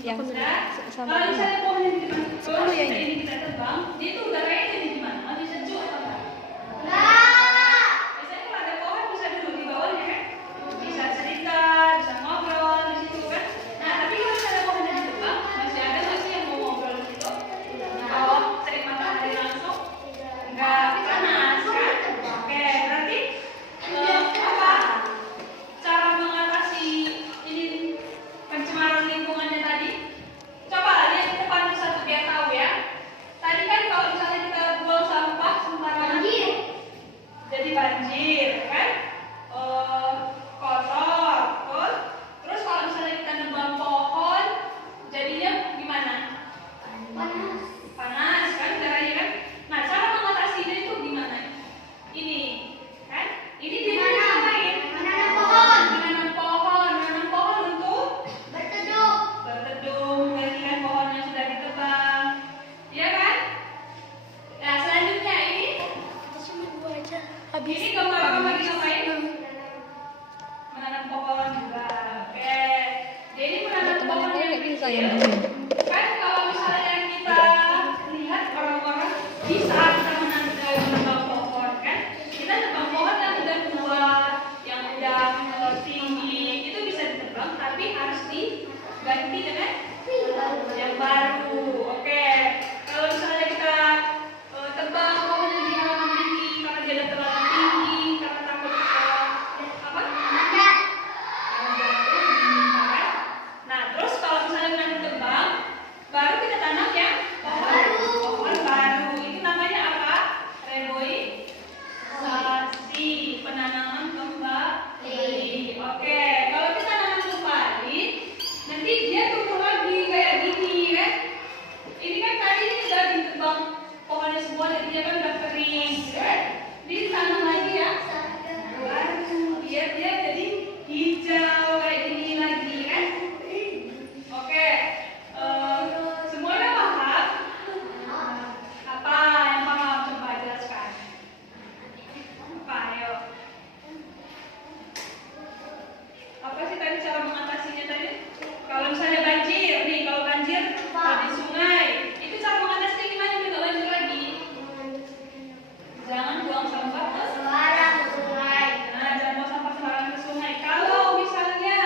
yang sama kalau misalnya pohon yang di depan 10 ya ini. kita tebang, dia tuh udaranya jadi gimana? Lebih sejuk atau enggak? Biasanya kalau ada pohon bisa duduk di bawahnya kan? Bisa cerita, bisa ngobrol di situ kan? Nah, tapi kalau misalnya pohon yang ditebang, masih ada nggak sih yang mau ngobrol di situ? Kalau terik matahari langsung, nggak panas kan? Oke, berarti apa? Cara mengatasi ini pencemaran lingkungannya tadi? Coba lihat di depan satu biar tahu ya. Tadi kan kalau misalnya kita buang sampah sembarangan jadi banjir, kan? Kotor, betul? Terus kalau misalnya kita nebang pohon, jadinya gimana? Panas kan udaranya kan? Nah, cara mengatasinya itu gimana? Ini, kan? Ini dia ngapain? Menanam pohon untuk berteduh, menggantikan pohon yang sudah ditebang, ya kan? Nah, selanjutnya ini gambar apa lagi ngapain? Menanam pohon juga. Oke. Jadi menanam pohon yang kecil. Kan kalau misalnya kita lihat orang-orang di saat kita menebang pohon kan, kita nebang pohon yang udah tua, yang udah tinggi, itu bisa ditebang, tapi harus diganti dengan yang baru. Oke. Kalau misalnya kita tebang pohon yang di halaman tinggi karena dia udah terlalu tinggi, karena takut apa? Nah, terus kalau misalnya udah ditebang, baru kita tanam yang pohon baru. Itu namanya apa? Reboisasi, penanaman kembali. Oke, kalau kita tanam kembali, nanti dia tumbuh lagi kayak gini kan? Ini kan tadi udah ditebang pohonnya semua, jadi dia kan udah kering, kan? Ditanam lagi ya, baru biar dia jadi hijau kayak gini lagi kan? Oke, semuanya paham? Apa yang paham? Coba jelaskan. Apa? Ayo. Apa sih tadi cara mengatasinya tadi? Kalau misalnya banjir, nih kalau banjir di sungai, itu cara mengatasinya gimana biar nggak banjir lagi? Jangan buang sampah ke sungai. Nah, jangan buang sampah sembarangan ke sungai. Kalau misalnya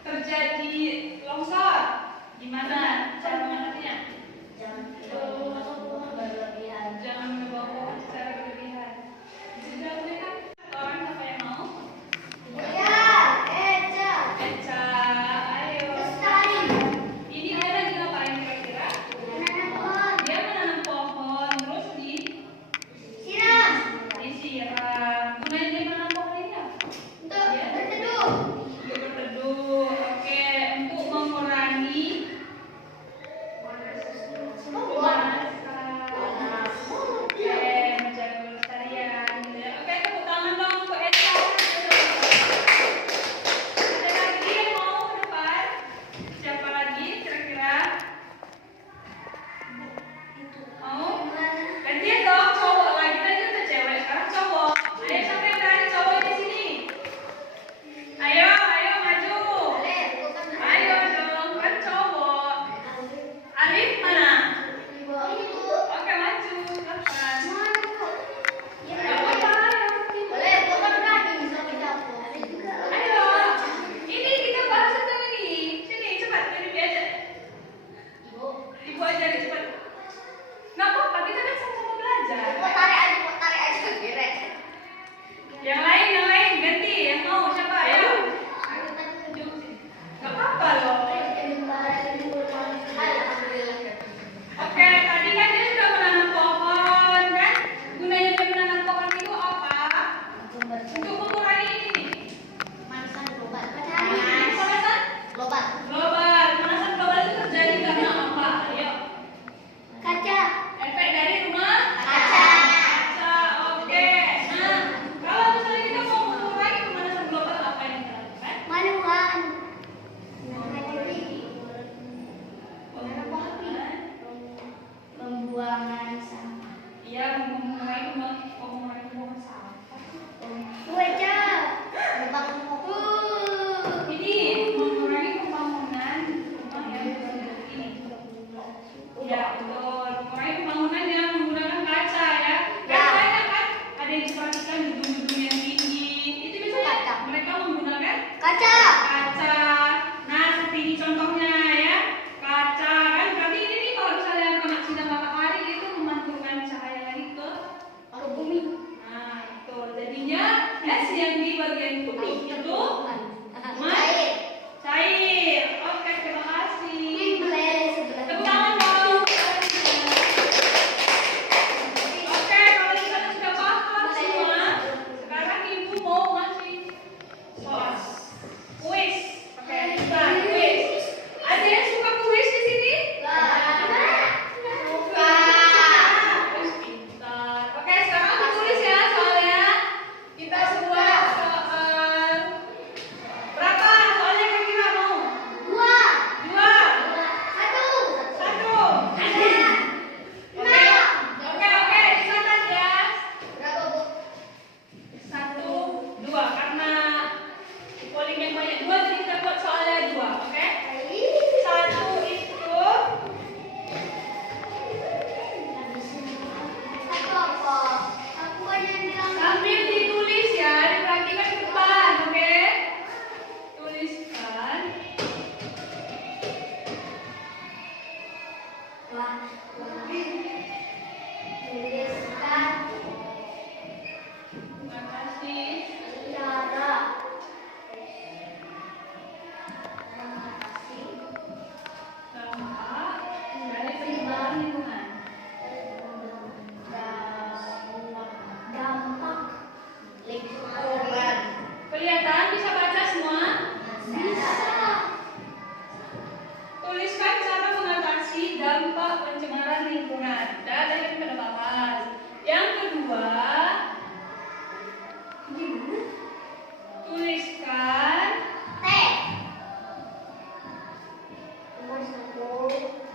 terjadi longsor, gimana cara mengatasinya? Jangan membawa pohon secara berlebihan. Sudah kan? Orang siapa yang mau? Eca, ayo. Ini dia lagi ngapain kira-kira? Dia menanam pohon, terus disiram. Gunanya dia menanam pohon ini apa? Untuk berteduh. Oke, untuk mengurangi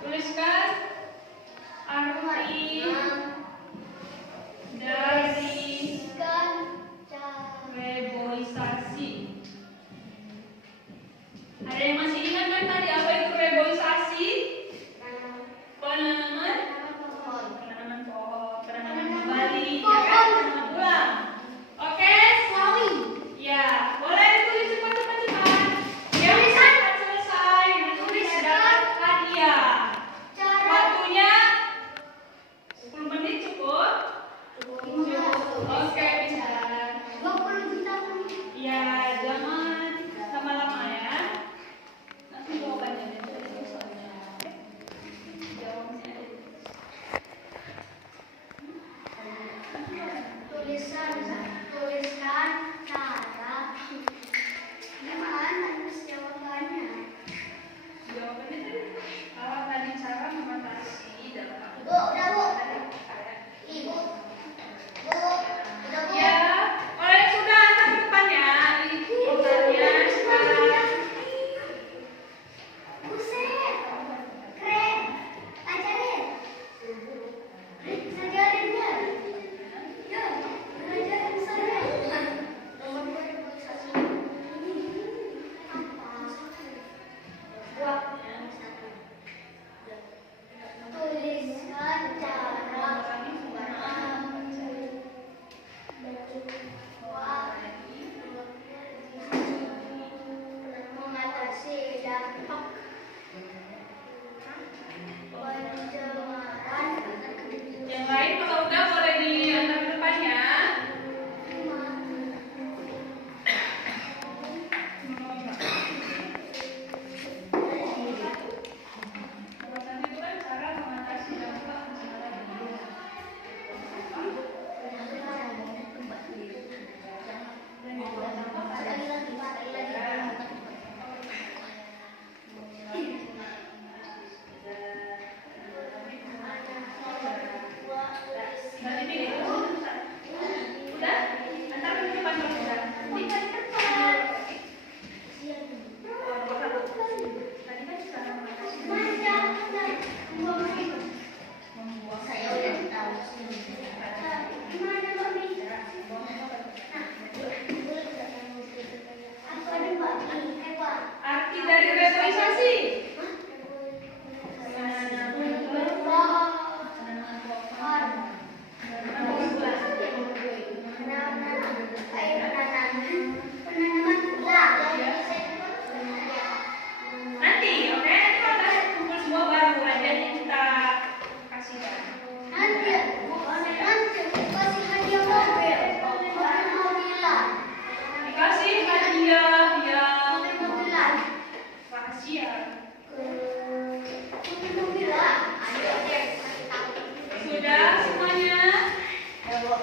Tuliskan arti dari reboisasi. Ada yang masih ingat kan tadi apa itu reboisasi? Penanaman pohon, penanaman kembali, ya kan? Penanaman ulang. Oke? Ya, boleh ditulis cepat. Yang cepat selesai ditulis dapat hadiah. Waktunya 10 menit cukup? Oke, bisa. Ya, jangan lama-lama ya. Nanti jawabannya deh, soalnya. Jawabnya ada. Tuliskan cara gimana terus jawabannya. Jawabannya tadi. Tadi cara mengatasi dalam Bu, udah Bu. Ibu. Bu, udah Bu. Ya, kalau yang sudah antar ke depan ya. Pertanyaan sekarang. Buset. Keren. Ajarin. Ajarin ya. Ya, ajarin saya. Nomor 2 reboisasi. Apa? Tuliskan cara mengatasi dampak pencemaran. Yang lain kalau udah boleh diantar ke depan ya. Bahwasannya itu kan cara mengatasi dampak pencemaran lingkungan. Nanti pilih. Udah? Antar ke depan kalau udah. Tadi kan cara mengatasi membuang Saya udah tahu. Gimana Mami? Apa ada Mbak? Hebat. arti dari reboisasi. Nanti, oke? Nanti kalau udah kumpul semua baru hadiah yang kita kasihkan. Dikasih hadiah yang rahasia. Sudah semuanya? Sudah.